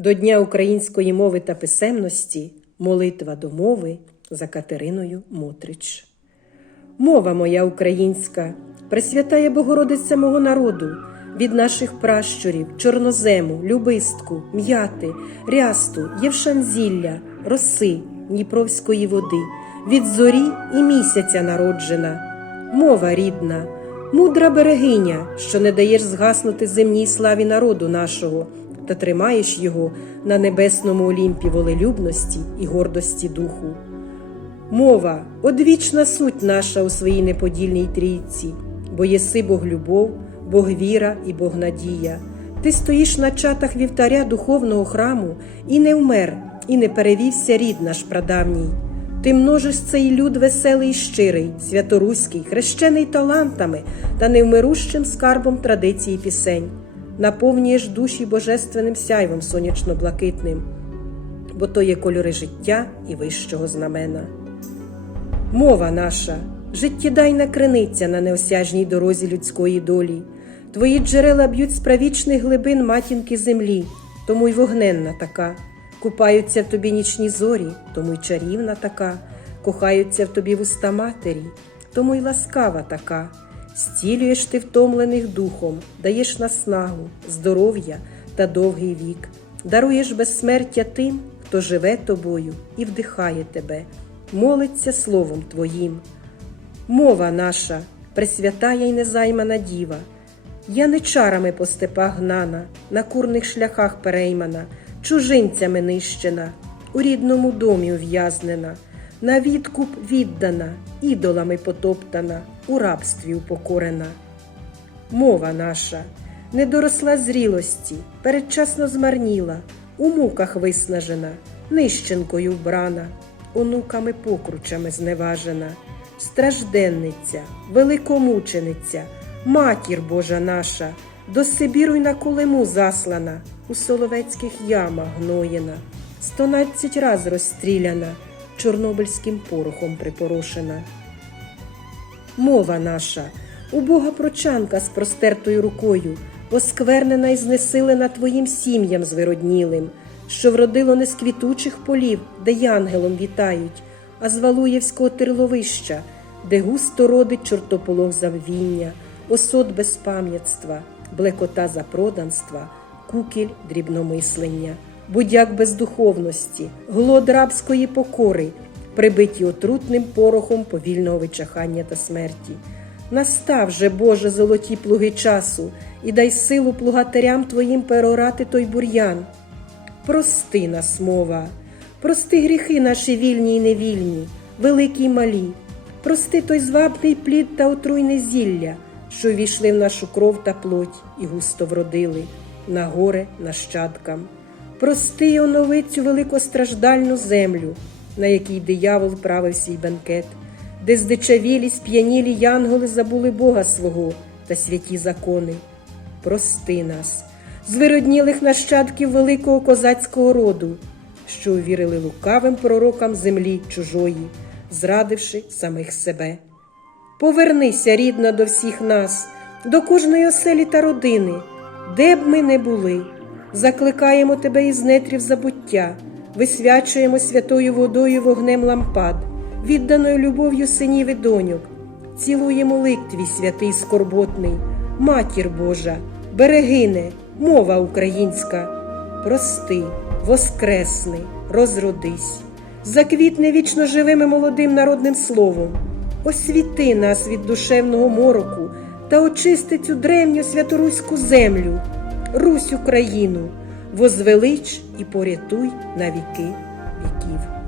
До Дня української мови та писемності молитва до мови за Катериною Мотрич. Мова моя українська, пресвятає Богородиця мого народу, від наших пращурів, чорнозему, любистку, м'яти, рясту, євшанзілля, роси, Дніпровської води, від зорі і місяця народжена, мова рідна, мудра берегиня, що не даєш згаснути земній славі народу нашого, та тримаєш його на небесному олімпі волелюбності і гордості духу. Мова, одвічна суть наша у своїй неподільній трійці, бо єси Бог любов, Бог віра і Бог надія. Ти стоїш на чатах вівтаря духовного храму і не вмер, і не перевівся рід наш прадавній. Ти множиш цей люд веселий і щирий, святоруський, хрещений талантами та невмирущим скарбом традиції пісень, наповнюєш душі божественним сяйвом сонячно-блакитним, бо то є кольори життя і вищого знамена. Мова наша, життєдайна криниця на неосяжній дорозі людської долі. Твої джерела б'ють з правічних глибин матінки землі, тому й вогненна така. Купаються в тобі нічні зорі, тому й чарівна така, кохаються в тобі вуста матері, тому й ласкава така. Стілюєш ти втомлених духом, даєш наснагу, здоров'я та довгий вік, даруєш безсмертя тим, хто живе тобою і вдихає тебе, молиться словом твоїм. Мова наша, пресвятая й незаймана діва. Я не чарами по степах гнана, на курних шляхах переймана, чужинцями нищена, у рідному домі ув'язнена, на відкуп віддана, ідолами потоптана, у рабстві упокорена. Мова наша не доросла зрілості, передчасно змарніла, у муках виснажена, нищенкою вбрана, онуками покручами зневажена, стражденниця, великомучениця, матір Божа наша, до Сибіру й на Колиму заслана, у соловецьких ямах гноєна, стонадцять раз розстріляна, чорнобильським порохом припорошена. Мова наша, убога прочанка з простертою рукою, осквернена і знесилена твоїм сім'ям звироднілим, що вродило не з квітучих полів, де янгелом вітають, а з Валуєвського терловища, де густо родить чортополох заввіння, осод безпам'ятства, блекота запроданства, кукіль дрібномислення, будяк бездуховності, глод рабської покори, прибиті отрутним порохом повільного вичахання та смерті. Настав же, Боже, золоті плуги часу, і дай силу плугатарям твоїм перорати той бур'ян. Прости нас, мова, прости гріхи наші вільні й невільні, великі й малі, прости той звабний плід та отруйне зілля, що ввійшли в нашу кров та плоть і густо вродили, на горе нащадкам. Прости й онови цю великостраждальну землю, на якій диявол правив свій бенкет, де здичавілі, сп'янілі янголи забули Бога свого та святі закони. Прости нас, звироднілих нащадків великого козацького роду, що увірили лукавим пророкам землі чужої, зрадивши самих себе. Повернися, рідна, до всіх нас, до кожної оселі та родини, де б ми не були. Закликаємо тебе із нетрів забуття, висвячуємо святою водою вогнем лампад, відданою любов'ю синів і доньок, цілуємо лик твій святий скорботний, матір Божа, берегине, мова українська, прости, воскресни, розродись, заквітне вічно живим і молодим народним словом, освіти нас від душевного мороку та очисти цю древню святоруську землю. Русь Україну, возвелич і порятуй на віки віків.